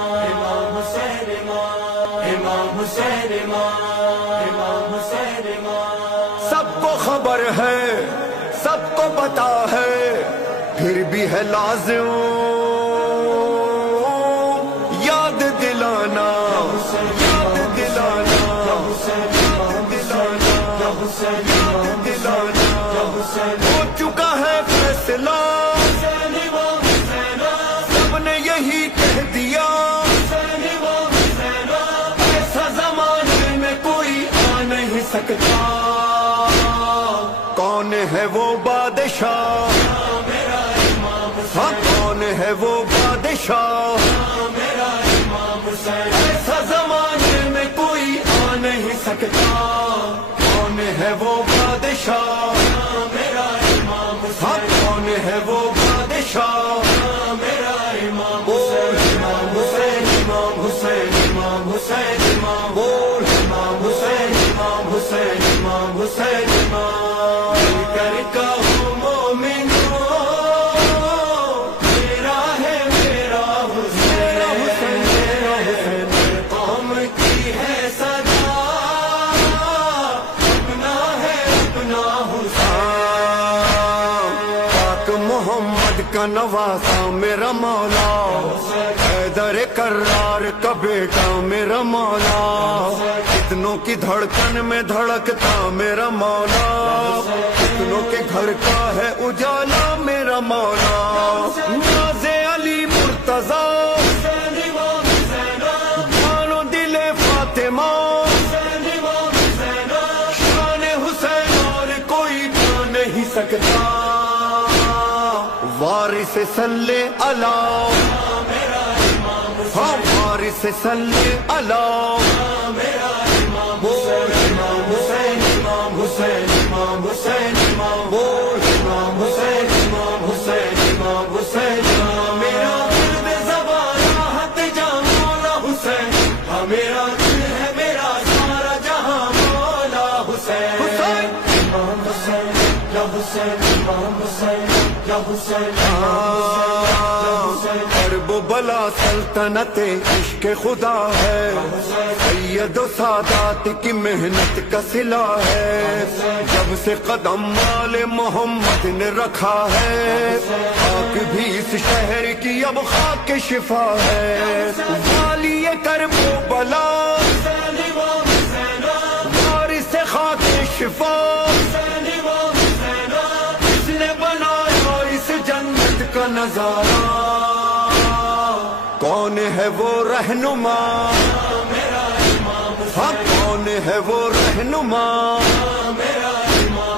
امام حسین امام حسین امام حسین سب کو خبر ہے، سب کو پتا ہے، پھر بھی ہے لازم یاد دلانا، یاد دلانا، یاد دلانا، ہو چکا ہے فیصلہ، سب نے یہی کہہ دیا، ایسا زمانے میں کوئی آ نہیں سکتا، کون ہے وہ بادشاہ، ہاں کون ہے وہ بادشاہ، ایسا زمانے میں کوئی آ نہیں سکتا، کون ہے وہ بادشاہ، ہاں کون ہے وہ بادشاہ، بول امام حسین امام حسین امام حسین امام، بول امام حسین امام حسین امام حسین امام، مل کر کہو مومنو میرا ہے میرا حسین، میرا حسین، قوم کی ہے صدا، اپنا ہے اپنا حسین، پاک محمد کا نواسا میرا مولا، حیدر کرار کا بیٹا میرا مولا، کتنوں کی دھڑکن میں دھڑکتا میرا مولا، کتنوں کے گھر کا ہے اجالا میرا مولا، ناز علی مرتضیٰ، جانو دل فاطمہ، شان حسین اور کوئی پا نہیں سکتا، وارث صلی علی، ہاں وارث صلی علی، بول امام حسین امام حسین امام حسین امام، بول امام حسین امام حسین امام حسین امام، میرا دل زبان راحت جہاں مولا حسین، ہاں میرا دل ہے میرا سارا جہاں مولا حسین، امام حسین یا حسین امام حسین یا حسین، حرب و بلا سلطنت عشق خدا ہے، سید و سادات کی محنت کا صلہ ہے، جب سے قدم مال محمد نے رکھا ہے، خاک بھی اس شہر کی اب خاک شفا ہے، والی کرب و بلا وارث خاک شفا، اس نے بنایا اس جنت کا نظارہ، کون ہے وہ رہنما، ہاں کون ہے وہ رہنما،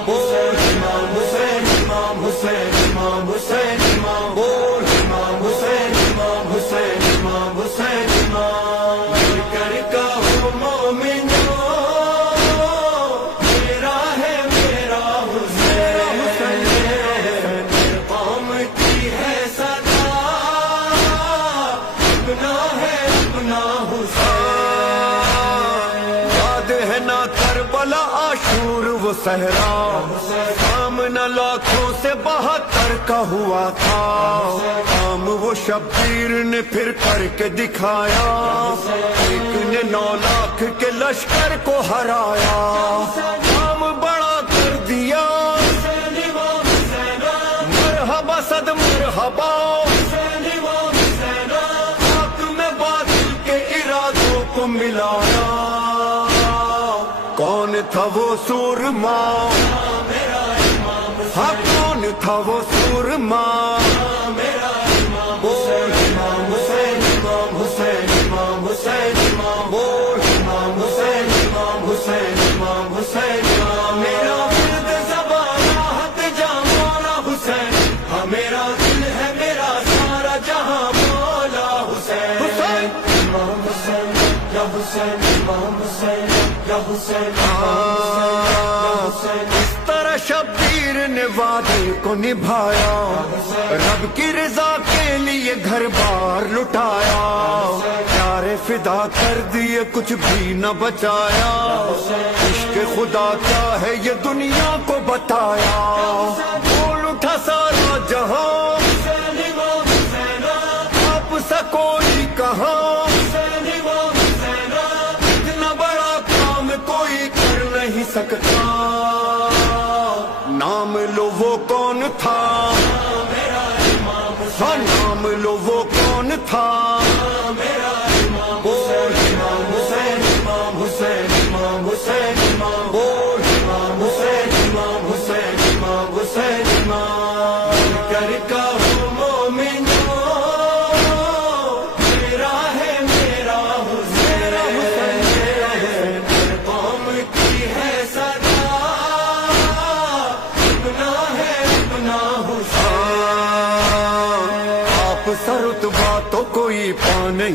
بول امام حسین امام حسین امام حسین امام، بول امام حسین امام حسین امام حسین امام، مل کر کہو مومنو میرا ہے میرا حسین، قوم کی ہے صدا، اپنا ہے اپنا حسین، یاد ہے نا کربلا عاشور وہ صحرا، سامنا لاکھوں سے 72 کا ہوا تھا، کام وہ شبیر نے پھر کر کے دکھایا، ایک نے 9 لاکھ کے لشکر کو ہرایا، کام بڑا کر دیا، مرحبا صد مرحبا، کو ملایا، کون تھا وہ سورما، ہاں کون تھا وہ سورما، بول امام حسین امام حسین امام حسین امام، بول امام حسین امام حسین امام حسین امام، میرا ورد زبان راحت جہاں مولا حسین، ہاں میرا دل ہے میرا سارا جہاں مولا حسین، امام حسین یا حسین امام حسین یا حسین، اس طرح شبیر نے وعدے کو نبھایا، رب کی رضا کے لیے گھر بار لٹایا، پیارے فدا کر دیے کچھ بھی نہ بچایا، عشق خدا کیا ہے یہ دنیا کو بتایا، بول اٹھا سارا جہاں، آپ سا کوئی کہاں،